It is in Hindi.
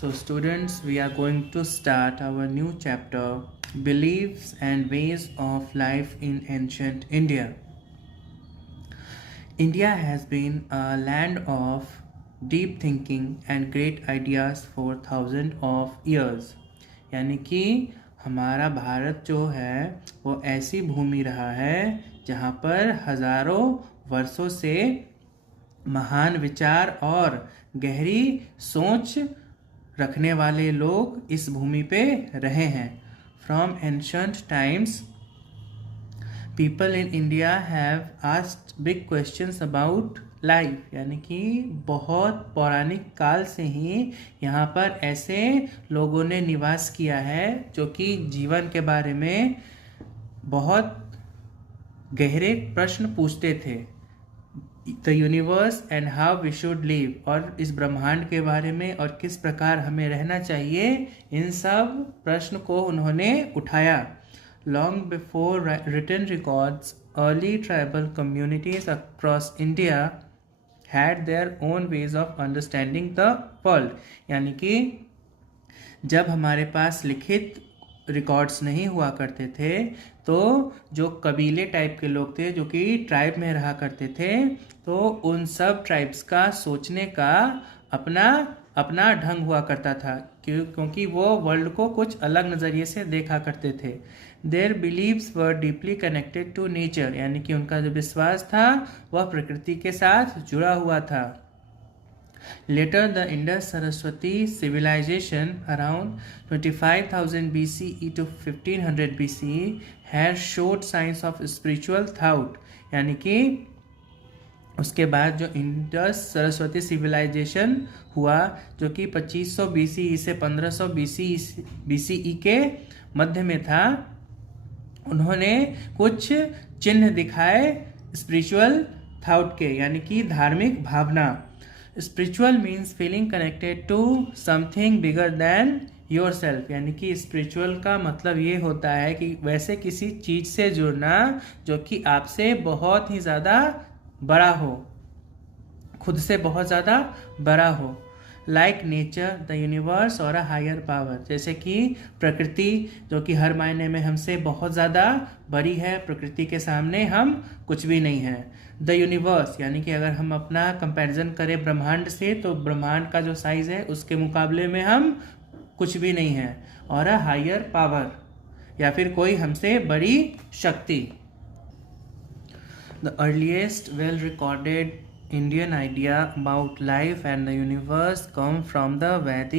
So, students, we are going to start our new chapter, Beliefs and Ways of Life in Ancient India. India has been a land of deep thinking and great ideas for thousands of years. यानी कि हमारा भारत जो है वो ऐसी भूमि रहा है जहाँ पर हजारों वर्षों से महान विचार और गहरी सोच रखने वाले लोग इस भूमि पे रहे हैं. From ancient times people in India have asked big questions about life. यानी कि बहुत पौराणिक काल से ही यहाँ पर ऐसे लोगों ने निवास किया है जो कि जीवन के बारे में बहुत गहरे प्रश्न पूछते थे. The universe and how we should live, और इस ब्रह्मांड के बारे में और किस प्रकार हमें रहना चाहिए, इन सब प्रश्न को उन्होंने उठाया. Long before written records early tribal communities across India had their own ways of understanding the world. यानी कि जब हमारे पास लिखित रिकॉर्ड्स नहीं हुआ करते थे तो जो कबीले टाइप के लोग थे जो कि ट्राइब में रहा करते थे, तो उन सब ट्राइब्स का सोचने का अपना अपना ढंग हुआ करता था, क्योंकि वो वर्ल्ड को कुछ अलग नज़रिए से देखा करते थे. Their beliefs were deeply connected to nature. यानी कि उनका जो विश्वास था वह प्रकृति के साथ जुड़ा हुआ था. Later, the Indus-Saraswati civilization around 25,000 BCE to 1500 BCE had showed signs of spiritual thought. यानी कि उसके बाद जो इंडस सरस्वती सिविलाइजेशन हुआ जो कि 2500 BCE से 1500 BCE के मध्य में था, उन्होंने कुछ चिन्ह दिखाए स्पिरिचुअल थॉट के, यानी कि धार्मिक भावना. Spiritual means feeling connected to something bigger than yourself. यानी कि स्पिरिचुअल का मतलब ये होता है कि वैसे किसी चीज़ से जुड़ना जो कि आपसे बहुत ही ज़्यादा बड़ा हो, खुद से बहुत ज़्यादा बड़ा हो. लाइक नेचर, द यूनिवर्स और अ हायर पावर. जैसे कि प्रकृति जो कि हर मायने में हमसे बहुत ज़्यादा बड़ी है, प्रकृति के सामने हम कुछ भी नहीं है. द यूनिवर्स यानी कि अगर हम अपना कंपैरिजन करें ब्रह्मांड से, तो ब्रह्मांड का जो साइज़ है उसके मुकाबले में हम कुछ भी नहीं है. और अ हायर पावर या फिर कोई हमसे बड़ी शक्ति. The earliest well recorded Indian idea about life and the universe come from the Vedic